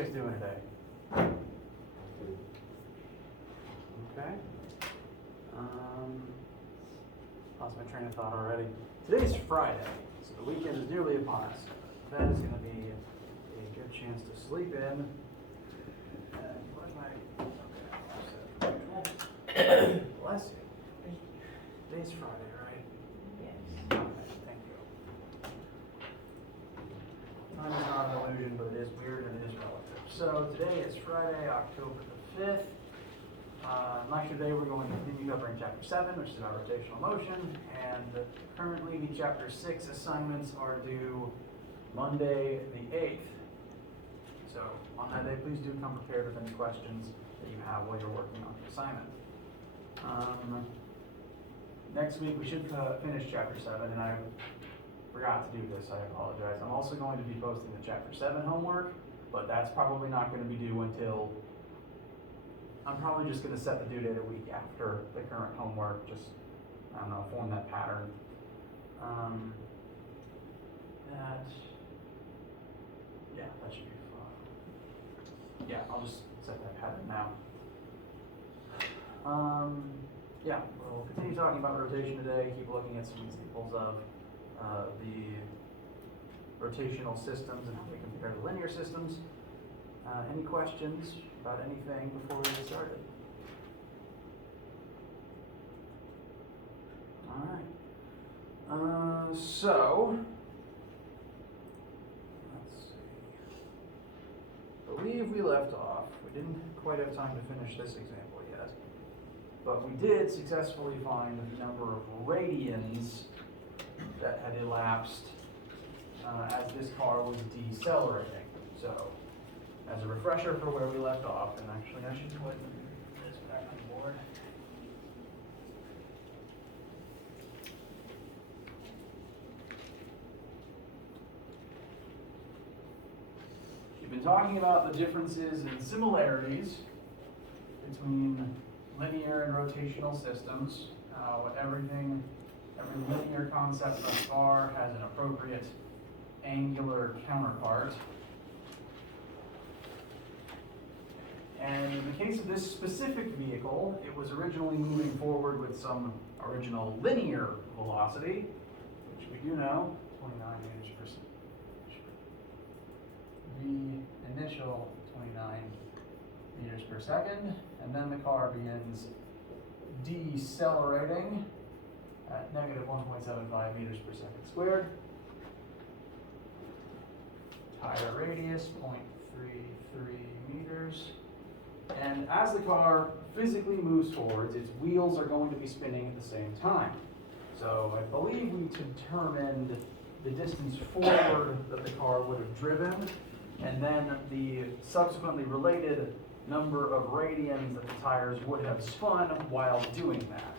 you guys doing today? Okay. Lost my train of thought already. Today's Friday, so the weekend is nearly upon us. That is going to be a good chance to sleep in. Where's my... Okay, bless you. Today's Friday, right? Yes. Okay, thank you. Time is not an illusion, but it is weird and it is relative. So today is Friday, October the 5th. Lecture today we're going to continue covering Chapter 7, which is about rotational motion, and currently the Chapter 6 assignments are due Monday the 8th. So on that day, please do come prepared with any questions that you have while you're working on the assignment. Next week we should finish Chapter 7, and I forgot to do this, I apologize. I'm also going to be posting the Chapter 7 homework, but that's probably not going to be due until, I'm probably just going to set the due date a week after the current homework, just, I don't know, form that pattern. That should be fun. Yeah, I'll just set that pattern now. We'll continue talking about rotation today, keep looking at some examples of the rotational systems and how they compare to linear systems. Any questions about anything before we get started? All right. So, let's see. I believe we left off. We didn't quite have time to finish this example yet, but we did successfully find the number of radians that had elapsed as this car was decelerating. So, as a refresher for where we left off, and actually I should put this back on the board. We've been talking about the differences and similarities between linear and rotational systems. Every linear concept thus far has an appropriate angular counterpart. And in the case of this specific vehicle, it was originally moving forward with some original linear velocity, which we do know, 29 meters per second. The initial 29 meters per second, and then the car begins decelerating at negative 1.75 meters per second squared. Tire radius, 0.33 meters. And as the car physically moves forwards, its wheels are going to be spinning at the same time. So I believe we determined the distance forward that the car would have driven, and then the subsequently related number of radians that the tires would have spun while doing that.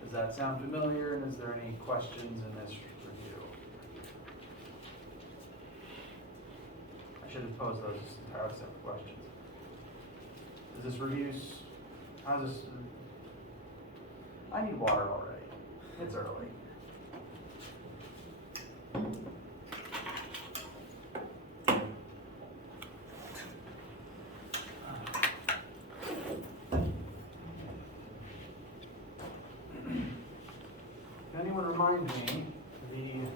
Does that sound familiar, and is there any questions in this review? I should have posed those as entirely separate questions. Is this review, how's this? I need water already. It's early. Can anyone remind me the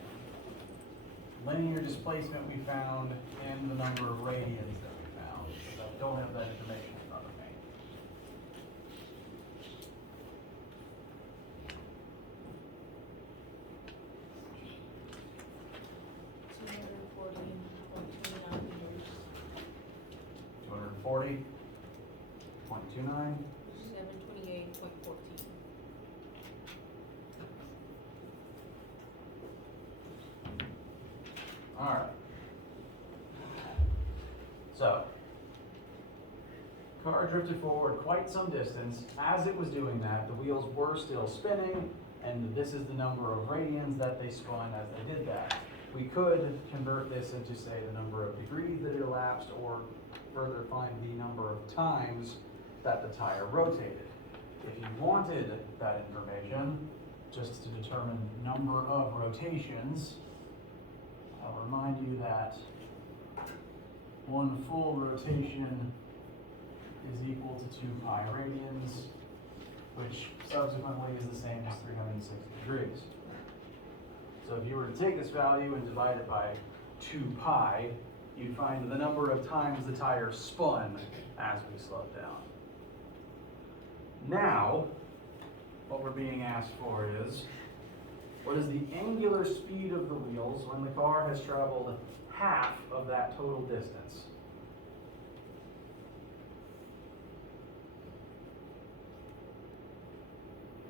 linear displacement we found and the number of radians that we found? Because I don't have that information. 40.29. 728.14. All right. So, car drifted forward quite some distance. As it was doing that, the wheels were still spinning, and this is the number of radians that they spun as they did that. We could convert this into, say, the number of degrees that it elapsed, or further find the number of times that the tire rotated. If you wanted that information, just to determine number of rotations, I'll remind you that one full rotation is equal to 2 pi radians, which subsequently is the same as 360 degrees. So if you were to take this value and divide it by 2 pi, you'd find the number of times the tire spun as we slowed down. Now, what we're being asked for is, what is the angular speed of the wheels when the car has traveled half of that total distance?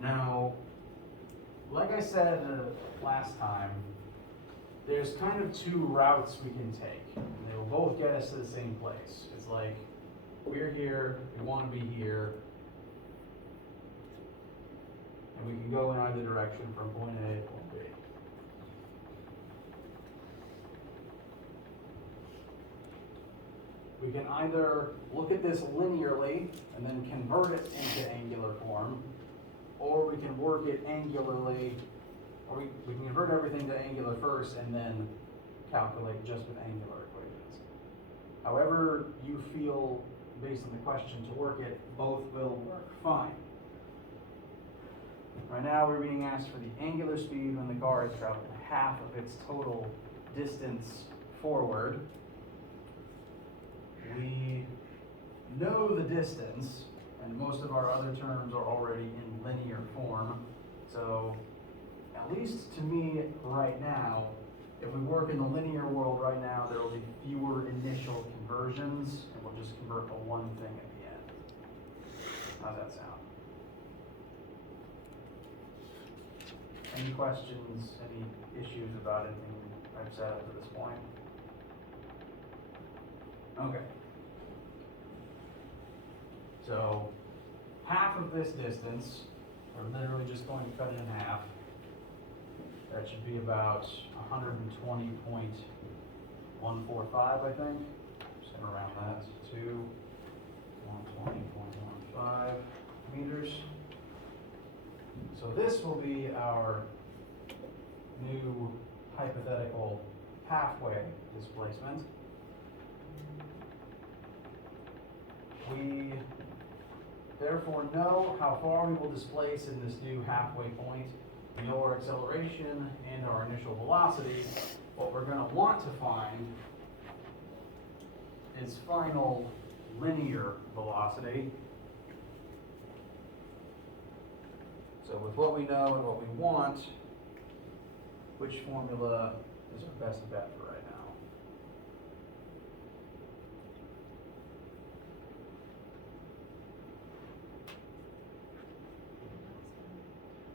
Now, like I said last time, there's kind of 2 routes we can take, and they will both get us to the same place. It's like, we're here, we want to be here, and we can go in either direction from point A to point B. We can either look at this linearly and then convert it into angular form, or we can work it angularly, or we can convert everything to angular first and then calculate just with angular equations. However you feel based on the question to work it, both will work fine. Right now we're being asked for the angular speed when the car has traveled half of its total distance forward. We know the distance, and most of our other terms are already in linear form. So, at least to me right now, if we work in the linear world right now, there will be fewer initial conversions, and we'll just convert the one thing at the end. How's that sound? Any questions, any issues about anything I've said up to this point? Okay. So, half of this distance, we're literally just going to cut it in half. That should be about 120.145, I think. Just gonna round that to 120.15 meters. So this will be our new hypothetical halfway displacement. We therefore know how far we will displace in this new halfway point. We know our acceleration and our initial velocity. What we're going to want to find is final linear velocity. So with what we know and what we want, which formula is our best bet for right now?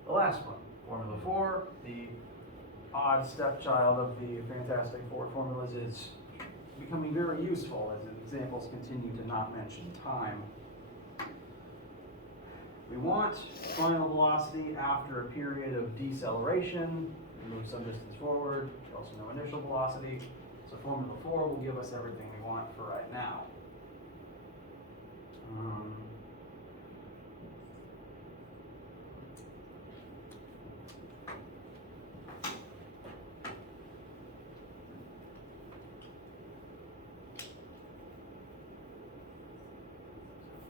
The last one, Formula 4, the odd stepchild of the fantastic four formulas, is becoming very useful as examples continue to not mention time. We want final velocity after a period of deceleration. We move some distance forward. We also know initial velocity. So Formula 4 will give us everything we want for right now.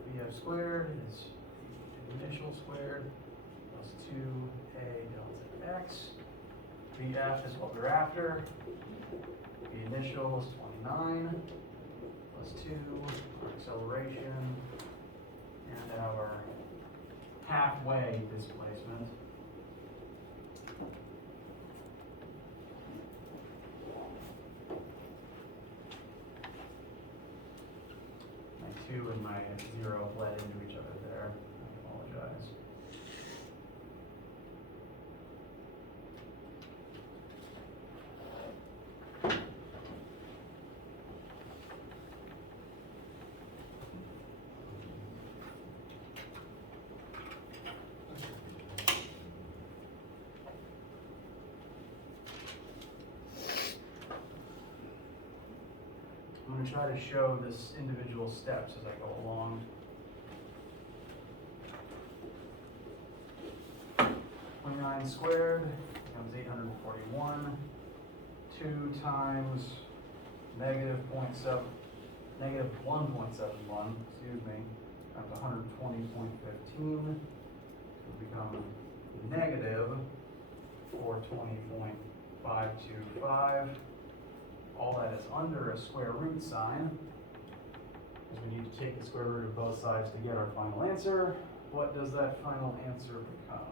VF squared is initial squared plus 2a delta x. VF is what we're after. The initial is 29 plus 2, our acceleration, and our halfway displacement. My 2 and my 0 bled into each other there. I apologize. I'm going to try to show this individual steps as I go along. 29 squared becomes 841. 2 times negative 0.7, negative 1.71, excuse me, times 120.15 would become negative 420.525. All that is under a square root sign, because we need to take the square root of both sides to get our final answer. What does that final answer become?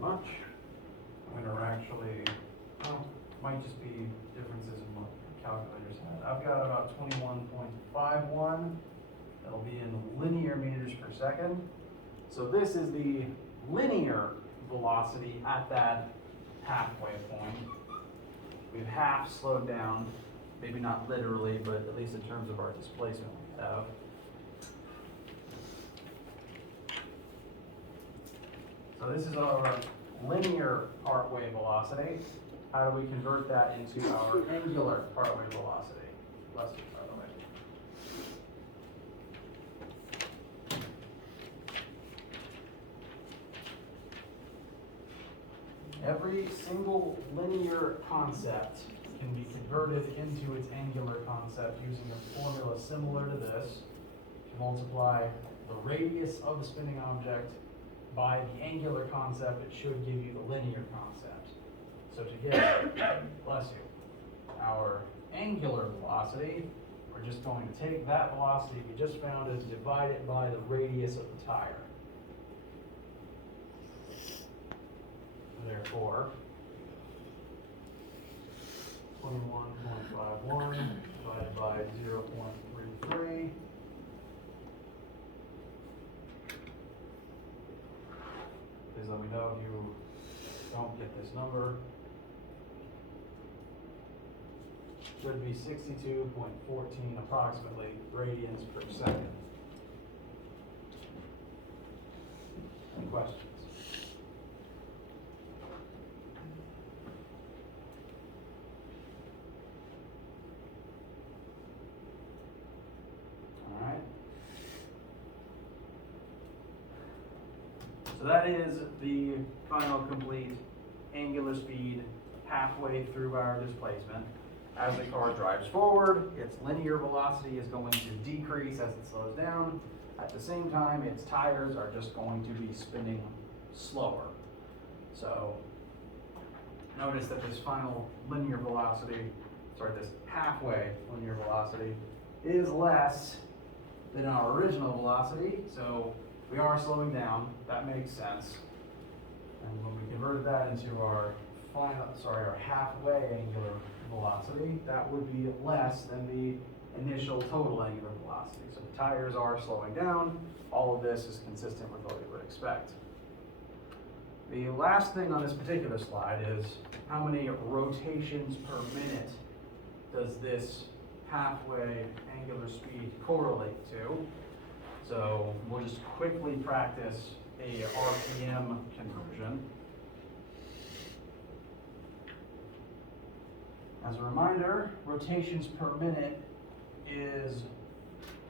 Much. Winner actually, well, might just be differences in what calculators had. I've got about 21.51. That'll be in linear meters per second. So this is the linear velocity at that halfway point. We've half slowed down, maybe not literally, but at least in terms of our displacement we have. So this is our linear arcway velocity. How do we convert that into our angular arcway velocity? Bless you, by the way. Every single linear concept can be converted into its angular concept using a formula similar to this. To multiply the radius of the spinning object by the angular concept, it should give you the linear concept. So to get, bless you, our angular velocity, we're just going to take that velocity we just found and divide it by the radius of the tire. Therefore, 21.51 divided by 0.33. Please let me know if you don't get this number. Should be 62.14 approximately radians per second. Any questions? All right. So that is the final complete angular speed halfway through our displacement. As the car drives forward, its linear velocity is going to decrease as it slows down. At the same time, its tires are just going to be spinning slower. So notice that this final linear velocity, this halfway linear velocity is less than our original velocity. So we are slowing down, that makes sense. And when we converted that into our our halfway angular velocity, that would be less than the initial total angular velocity. So the tires are slowing down. All of this is consistent with what we would expect. The last thing on this particular slide is how many rotations per minute does this halfway angular speed correlate to? So we'll just quickly practice a RPM conversion. As a reminder, rotations per minute is,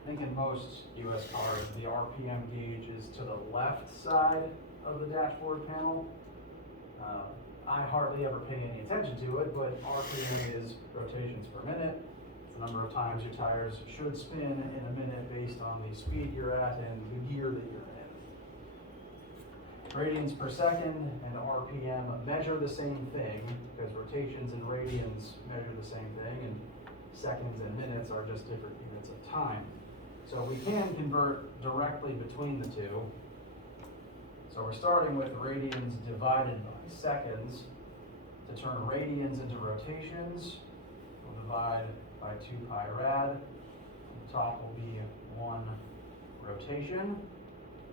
I think in most US cars, the RPM gauge is to the left side of the dashboard panel. I hardly ever pay any attention to it, but RPM is rotations per minute. It's the number of times your tires should spin in a minute based on the speed you're at and the gear that you're in. Radians per second and RPM measure the same thing, because rotations and radians measure the same thing, and seconds and minutes are just different units of time. So we can convert directly between the two. So we're starting with radians divided by seconds. To turn radians into rotations, we'll divide by 2 pi rad. The top will be 1 rotation.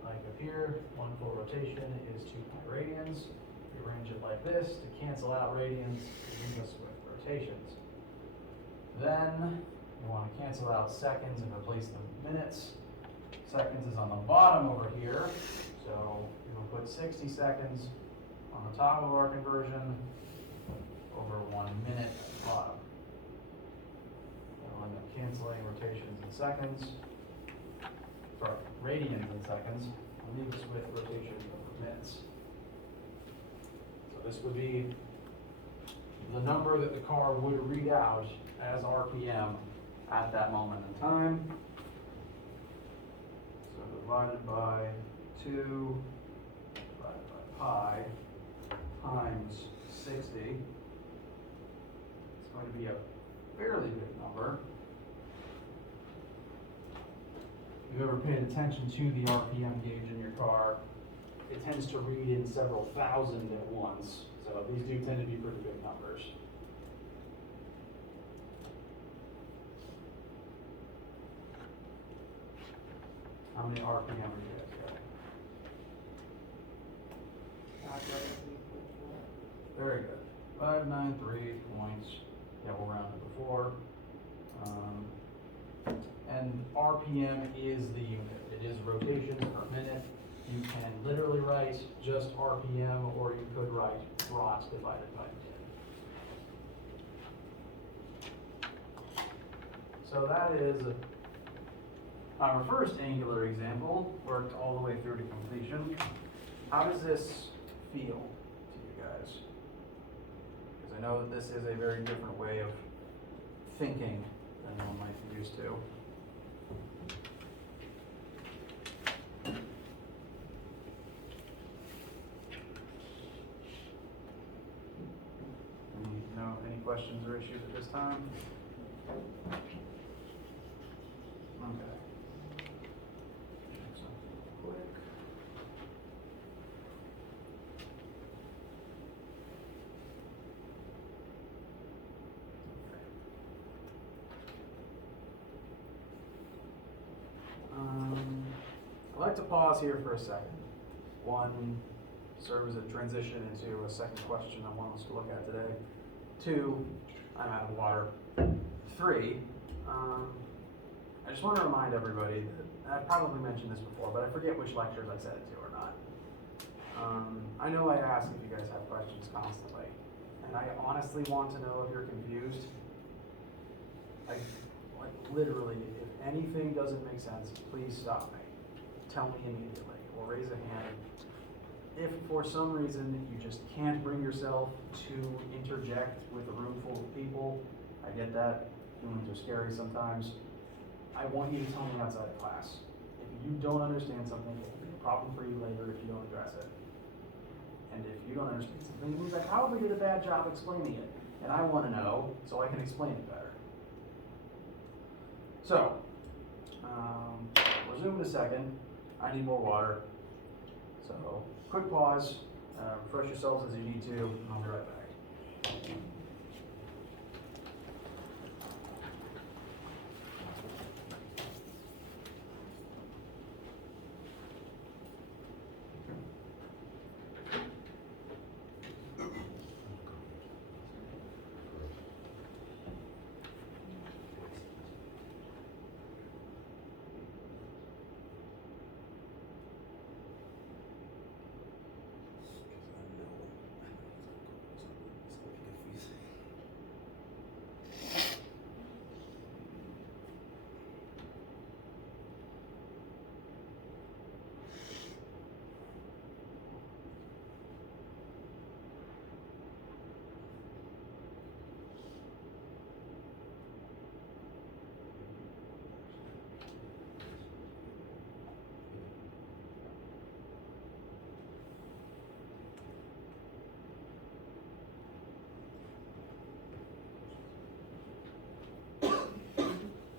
Like up here, 1 full rotation is 2 pi radians. We arrange it like this to cancel out radians to leave us with rotations. Then we want to cancel out seconds and replace them with minutes. Seconds is on the bottom over here, so we will put 60 seconds on the top of our conversion over 1 minute at the bottom. We'll end up canceling rotations in seconds, sorry, radians in seconds, and leave us with rotations over minutes. So this would be the number that the car would read out as RPM at that moment in time. So divided by 2, divided by pi, times 60. It's going to be a fairly big number. If you've ever paid attention to the RPM gauge in your car, it tends to read in several thousand at once. So these do tend to be pretty big numbers. How many RPM are you guys got? Very good. 593 points. Yeah, we'll round it before. And RPM is the unit. It is rotations per minute. You can literally write just RPM, or you could write rot divided by min. So that is our first angular example, worked all the way through to completion. How does this feel to you guys? Because I know that this is a very different way of thinking than one might be used to. Any questions or issues at this time? Okay. Check something quick. I'd like to pause here for a second. One, serve as a transition into a second question I want us to look at today. 2, I'm out of water. 3, I just want to remind everybody that, and I've probably mentioned this before, but I forget which lectures I said it to or not. I know I ask if you guys have questions constantly, and I honestly want to know if you're confused. Like literally, if anything doesn't make sense, please stop me. Tell me immediately, or raise a hand. If for some reason you just can't bring yourself to interject with a room full of people, I get that. Humans are scary sometimes. I want you to tell me outside of class. If you don't understand something, it will be a problem for you later if you don't address it. And if you don't understand something, it means I probably did a bad job explaining it. And I want to know so I can explain it better. So, resume in a second. I need more water. So, quick pause. Refresh yourselves as you need to, and I'll be right back.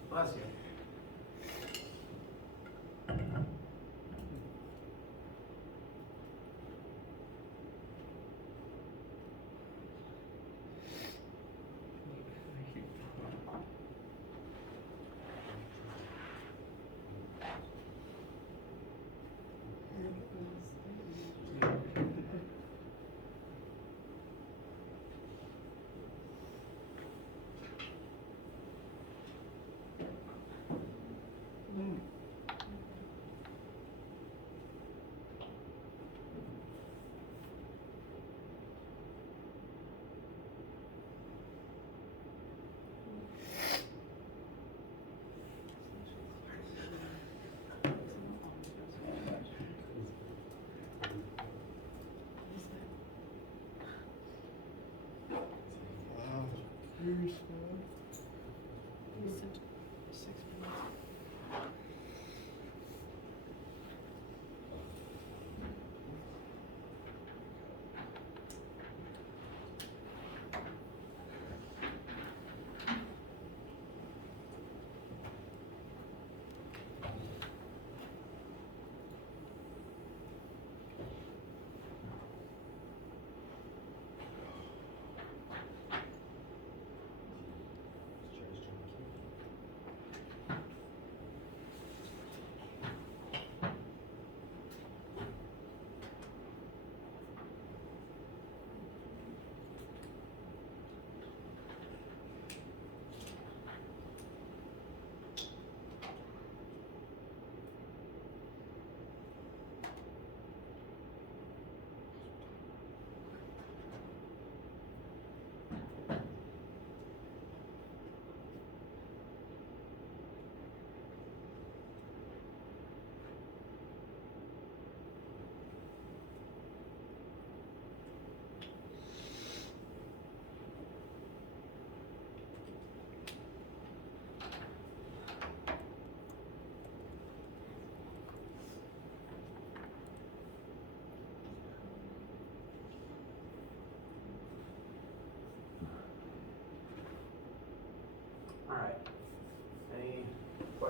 Bless you.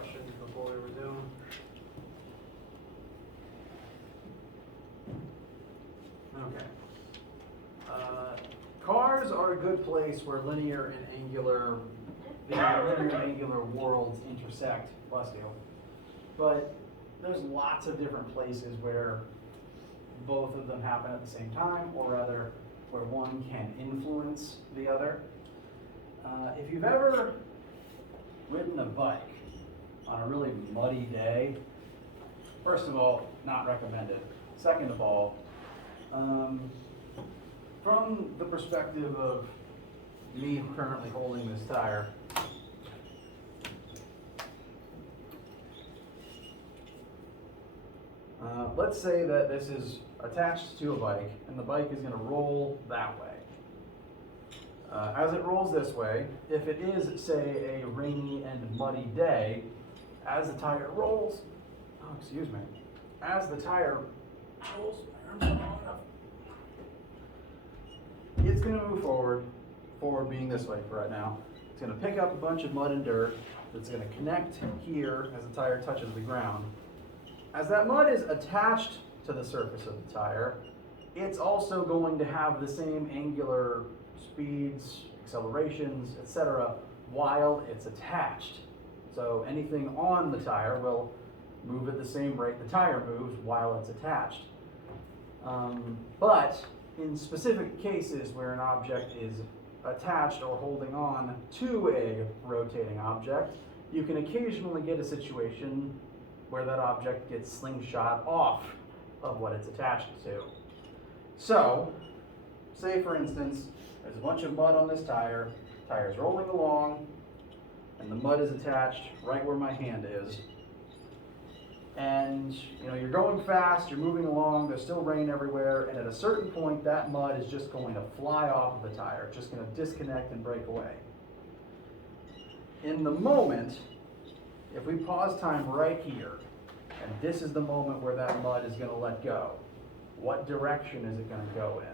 questions before we resume? Okay. Cars are a good place where the linear and angular worlds intersect, bless you. But there's lots of different places where both of them happen at the same time, or rather, where one can influence the other. If you've ever ridden a bike on a really muddy day, first of all, not recommended. Second of all, from the perspective of me currently holding this tire, let's say that this is attached to a bike and the bike is going to roll that way. As it rolls this way, if it is, say, a rainy and muddy day, as the tire rolls, as the tire rolls, it's going to move forward being this way for right now. It's going to pick up a bunch of mud and dirt that's going to connect here as the tire touches the ground. As that mud is attached to the surface of the tire, it's also going to have the same angular speeds, accelerations, etc. while it's attached. So anything on the tire will move at the same rate the tire moves while it's attached. But in specific cases where an object is attached or holding on to a rotating object, you can occasionally get a situation where that object gets slingshot off of what it's attached to. So, say for instance, there's a bunch of mud on this tire, tire's rolling along, and the mud is attached right where my hand is. And you're going fast, you're moving along, there's still rain everywhere, and at a certain point that mud is just going to fly off of the tire, it's just going to disconnect and break away. In the moment, if we pause time right here, and this is the moment where that mud is going to let go, what direction is it going to go in?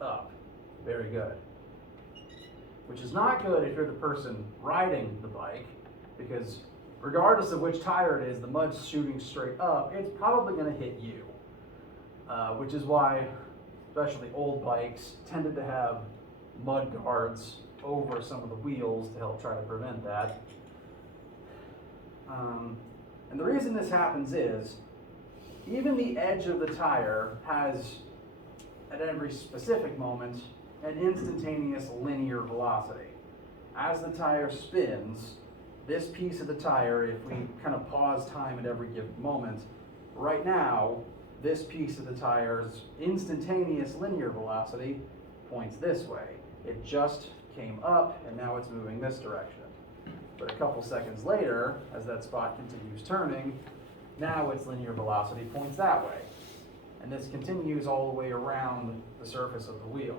Up. Very good. Which is not good if you're the person riding the bike, because regardless of which tire it is, the mud's shooting straight up, it's probably going to hit you. Which is why, especially old bikes, tended to have mud guards over some of the wheels to help try to prevent that. And the reason this happens is, even the edge of the tire has, at every specific moment, an instantaneous linear velocity. As the tire spins, this piece of the tire, if we kind of pause time at every given moment, right now, this piece of the tire's instantaneous linear velocity points this way. It just came up and now it's moving this direction. But a couple seconds later, as that spot continues turning, now its linear velocity points that way. And this continues all the way around the surface of the wheel.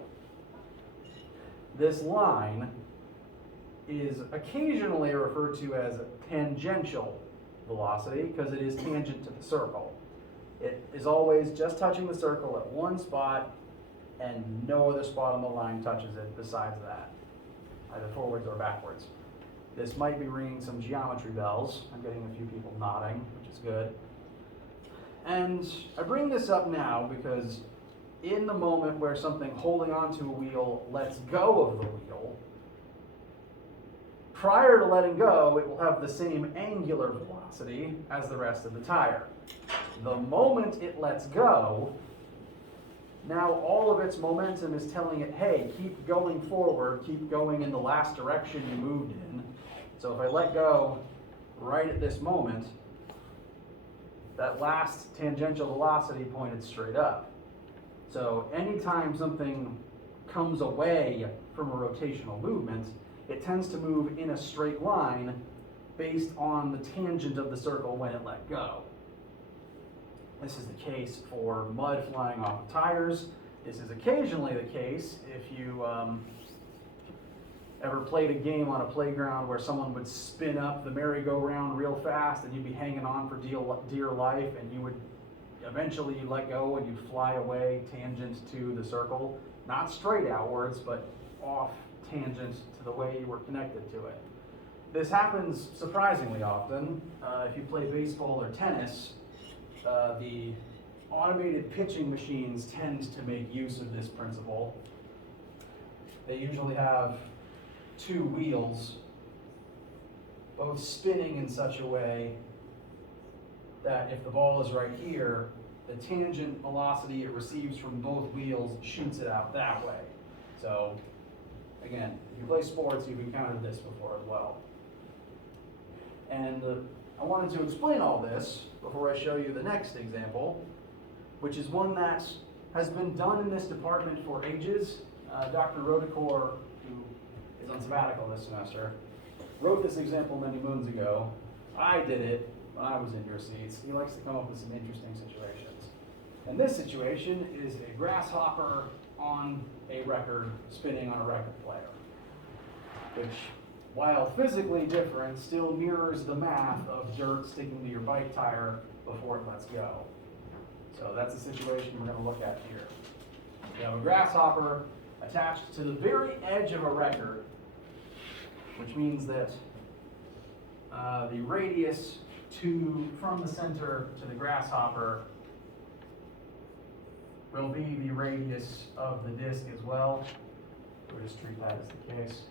This line is occasionally referred to as tangential velocity because it is tangent to the circle. It is always just touching the circle at one spot and no other spot on the line touches it besides that, either forwards or backwards. This might be ringing some geometry bells. I'm getting a few people nodding, which is good. And I bring this up now because in the moment where something holding onto a wheel lets go of the wheel, prior to letting go, it will have the same angular velocity as the rest of the tire. The moment it lets go, now all of its momentum is telling it, hey, keep going forward, keep going in the last direction you moved in. So if I let go right at this moment, that last tangential velocity pointed straight up. So anytime something comes away from a rotational movement, it tends to move in a straight line based on the tangent of the circle when it let go. This is the case for mud flying off of tires. This is occasionally the case if you ever played a game on a playground where someone would spin up the merry-go-round real fast and you'd be hanging on for dear life, and you would eventually let go and you'd fly away tangent to the circle, not straight outwards, but off tangent to the way you were connected to it. this happens surprisingly often. If you play baseball or tennis, the automated pitching machines tend to make use of this principle. They usually have two wheels, both spinning in such a way that if the ball is right here, the tangent velocity it receives from both wheels shoots it out that way. So, again, if you play sports, you've encountered this before as well. And I wanted to explain all this before I show you the next example, which is one that has been done in this department for ages. Dr. Rotacore, who is on sabbatical this semester, wrote this example many moons ago. I did it when I was in your seats. He likes to come up with some interesting situations. And this situation is a grasshopper on a record spinning on a record player, which, while physically different, still mirrors the math of dirt sticking to your bike tire before it lets go. So that's the situation we're going to look at here. We have a grasshopper attached to the very edge of a record, which means that the radius from the center to the grasshopper will be the radius of the disc as well. We'll just treat that as the case.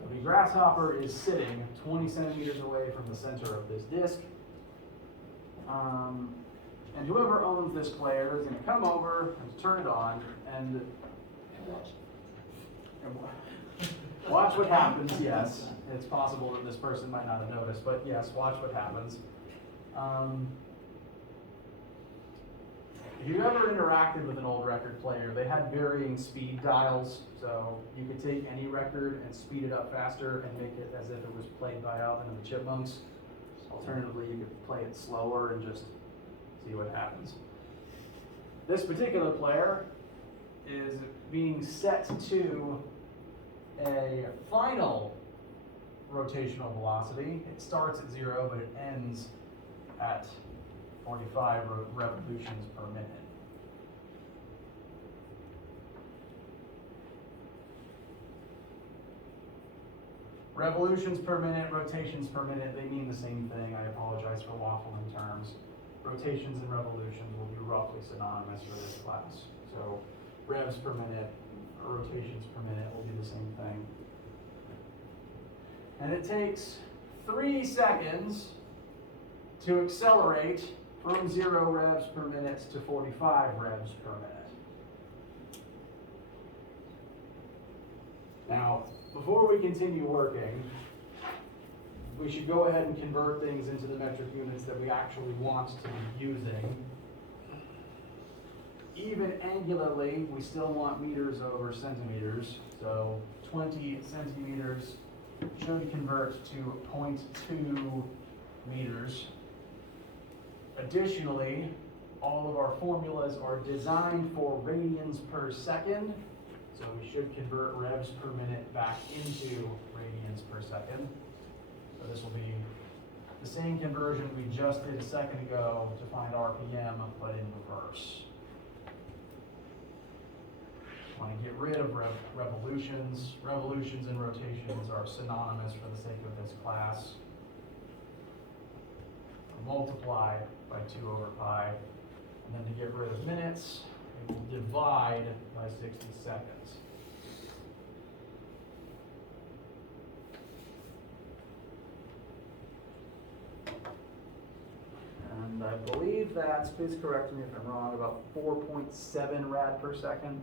So the grasshopper is sitting 20 centimeters away from the center of this disc. And whoever owns this player is going to come over and turn it on and watch what happens. Yes, it's possible that this person might not have noticed, but yes, watch what happens. If you've ever interacted with an old record player, they had varying speed dials, so you could take any record and speed it up faster and make it as if it was played by Alvin and the Chipmunks. Alternatively, you could play it slower and just see what happens. This particular player is being set to a final rotational velocity. It starts at 0, but it ends at 45 revolutions per minute. Revolutions per minute, rotations per minute, they mean the same thing. I apologize for waffling terms. Rotations and revolutions will be roughly synonymous for this class. So revs per minute, or rotations per minute will be the same thing. And it takes 3 seconds to accelerate from 0 revs per minute to 45 revs per minute. Now, before we continue working, we should go ahead and convert things into the metric units that we actually want to be using. Even angularly, we still want meters over centimeters, so 20 centimeters should convert to 0.2 meters. Additionally, all of our formulas are designed for radians per second, so we should convert revs per minute back into radians per second. So this will be the same conversion we just did a second ago to find RPM, but in reverse. Want to get rid of revolutions. Revolutions and rotations are synonymous for the sake of this class. Multiply by 2 over pi. And then to get rid of minutes, we will divide by 60 seconds. And I believe that's, please correct me if I'm wrong, about 4.7 rad per second.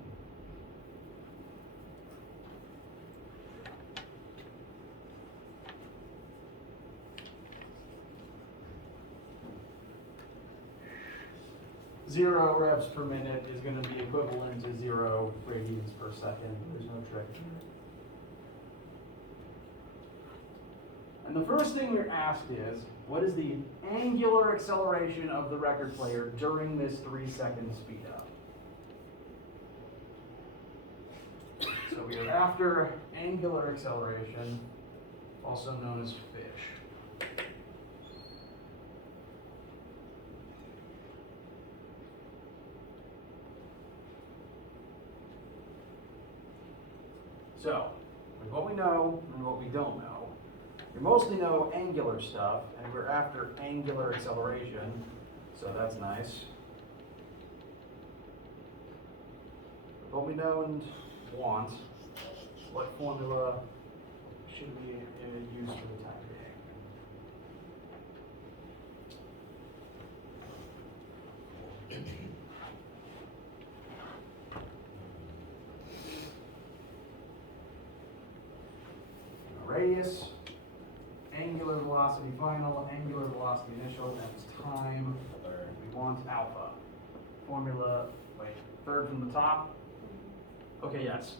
Zero revs per minute is going to be equivalent to 0 radians per second. There's no trick. And the first thing we're asked is, what is the angular acceleration of the record player during this 3-second speed up? So we are after angular acceleration, also known as fish. So, with what we know and what we don't know, we mostly know angular stuff, and we're after angular acceleration, so that's nice. With what we know and want, what formula should we use for the time being? Radius, angular velocity final, angular velocity initial, that's time. We want alpha. Formula, wait, third from the top? Okay, yes.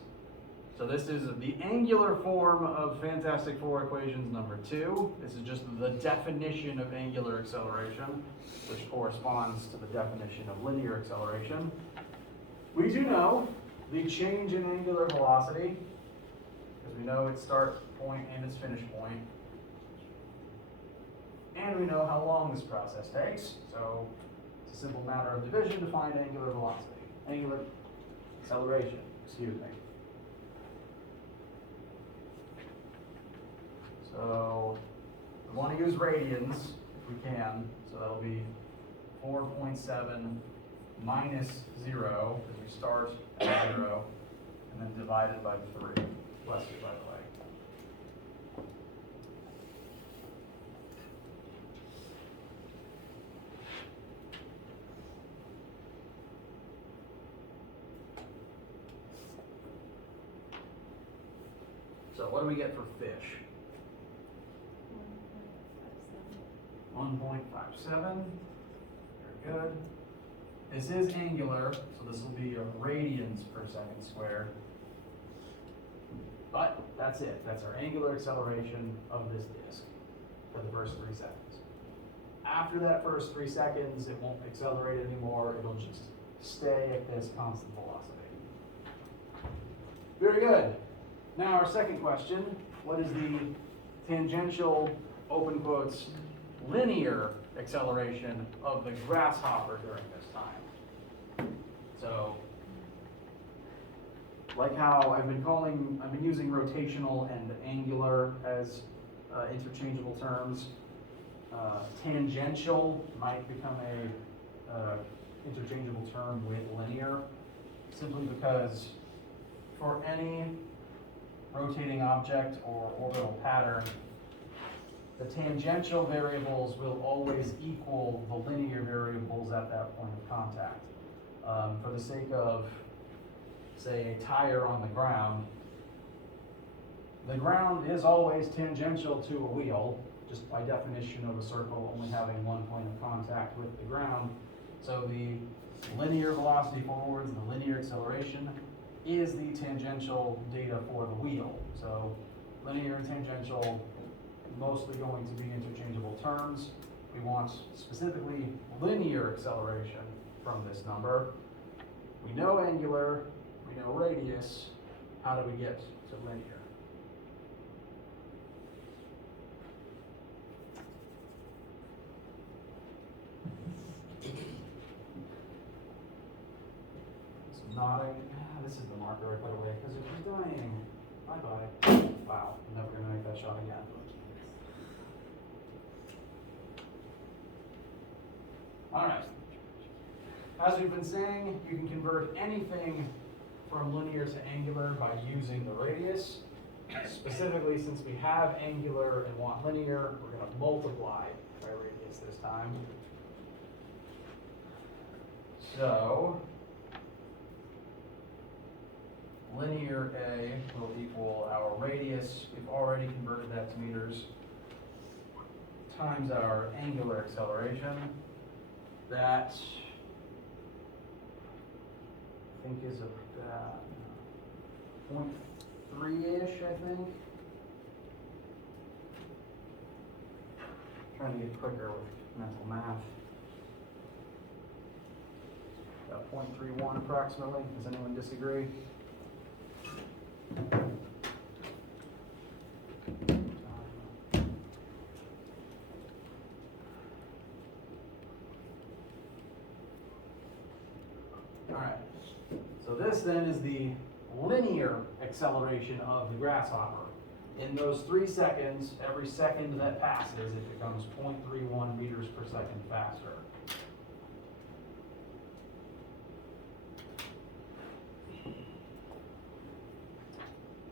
So this is the angular form of Fantastic Four equations number 2. This is just the definition of angular acceleration, which corresponds to the definition of linear acceleration. We do know the change in angular velocity, because we know its start point and its finish point. And we know how long this process takes, so it's a simple matter of division to find angular velocity, angular acceleration, excuse me. So we want to use radians if we can, so that'll be 4.7 minus 0, because we start at 0, and then divided by 3, bless you, by the way. So what do we get for fish? 1.57. Very good. This is angular, so this will be radians per second squared. But that's it. That's our angular acceleration of this disk for the first 3 seconds. After that first 3 seconds, it won't accelerate anymore. It'll just stay at this constant velocity. Very good. Now our second question, what is the tangential, open quotes, linear acceleration of the grasshopper during this time? So, like how I've been using rotational and angular as interchangeable terms. Tangential might become a interchangeable term with linear, simply because for any rotating object or orbital pattern, the tangential variables will always equal the linear variables at that point of contact. For the sake of, say, a tire on the ground is always tangential to a wheel, just by definition of a circle only having one point of contact with the ground. So the linear velocity forwards, the linear acceleration, is the tangential data for the wheel. So linear and tangential, mostly going to be interchangeable terms. We want specifically linear acceleration from this number. We know angular, we know radius. How do we get to linear? It's nodding. This is the marker I put away because it was dying. Bye-bye. Wow, I'm never going to make that shot again. All right. As we've been saying, you can convert anything from linear to angular by using the radius. Specifically, since we have angular and want linear, we're going to multiply by radius this time. So, linear A will equal our radius, we've already converted that to meters, times our angular acceleration. That I think is about 0.3-ish, I think. Trying to get quicker with mental math. About 0.31 approximately. Does anyone disagree? All right. So this then is the linear linear acceleration of the grasshopper. In those 3 seconds, every second that passes, it becomes 0.31 meters per second faster.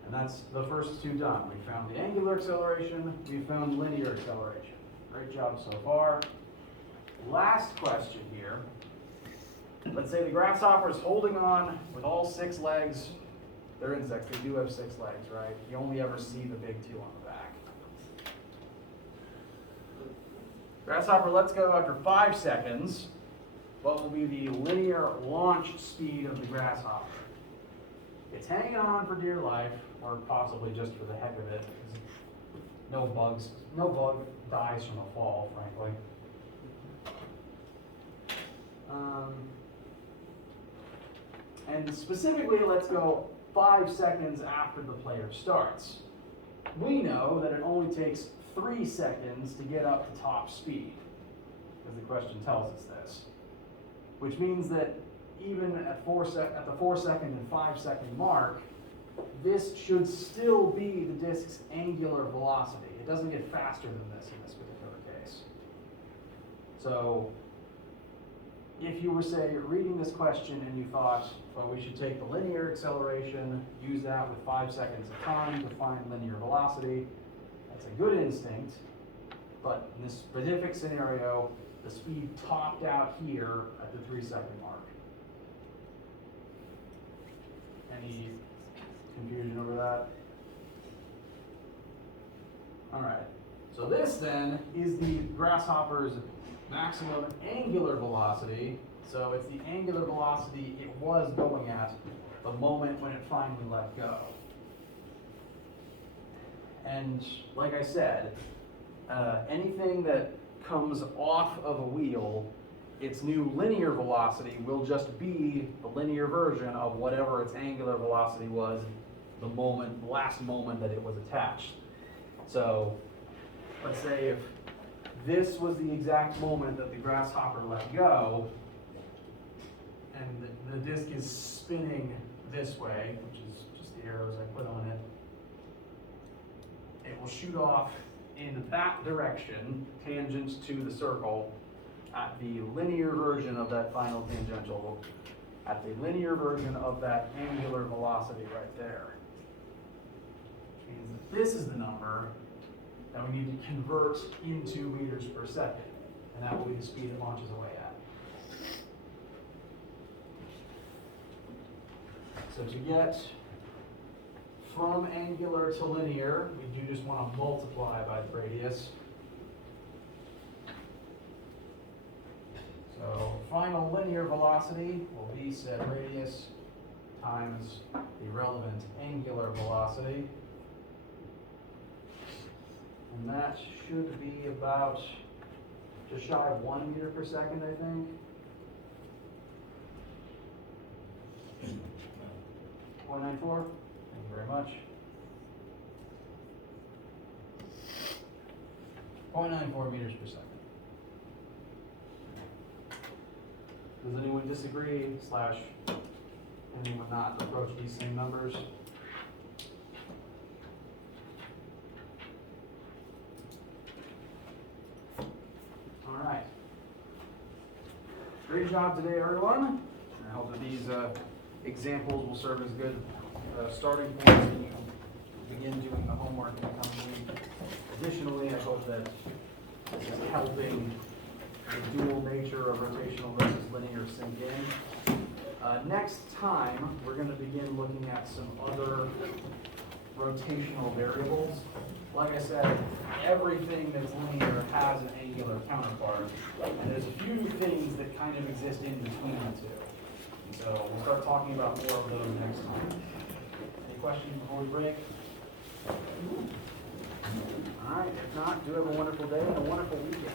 And that's the first two done. We found the angular acceleration, we found linear acceleration. Great job so far. Last question here. Let's say the grasshopper is holding on with all 6 legs. They're insects, they do have 6 legs, right? You only ever see the big 2 on the back. Grasshopper lets go after 5 seconds. What will be the linear launch speed of the grasshopper? It's hanging on for dear life, or possibly just for the heck of it. No bug dies from a fall, frankly. And specifically, let's go 5 seconds after the player starts. We know that it only takes 3 seconds to get up to top speed, because the question tells us this. Which means that even at the 4 second and 5 second mark, this should still be the disk's angular velocity. It doesn't get faster than this in this particular case. So if you were, say, reading this question and you thought, well, we should take the linear acceleration, use that with 5 seconds of time to find linear velocity, that's a good instinct, but in this specific scenario, the speed topped out here at the 3 second mark. Any confusion over that? All right, so this then is the grasshopper's maximum angular velocity. So it's the angular velocity it was going at the moment when it finally let go. And like I said, anything that comes off of a wheel, its new linear velocity will just be the linear version of whatever its angular velocity was the last moment that it was attached. So let's say if this was the exact moment that the grasshopper let go, and the disk is spinning this way, which is just the arrows I put on it, it will shoot off in that direction, tangent to the circle, at the linear version of that final tangential, at the linear version of that angular velocity right there. Which means that this is the number that we need to convert into meters per second, and that will be the speed it launches away at. So to get from angular to linear, we do just want to multiply by the radius. So final linear velocity will be said radius times the relevant angular velocity. And that should be about just shy of 1 meter per second, I think. 0.94. Thank you very much. 0.94 meters per second. Does anyone disagree / anyone not approach these same numbers? All right. Great job today, everyone. I hope that these examples will serve as good starting points when you begin doing the homework in the coming week. Additionally, I hope that this is helping the dual nature of rotational versus linear sink in. Next time, we're going to begin looking at some other rotational variables. Like I said, everything that's linear has an angular counterpart, and there's a few things that kind of exist in between the two. And so we'll start talking about more of those next time. Any questions before we break? All right, if not, do have a wonderful day and a wonderful weekend.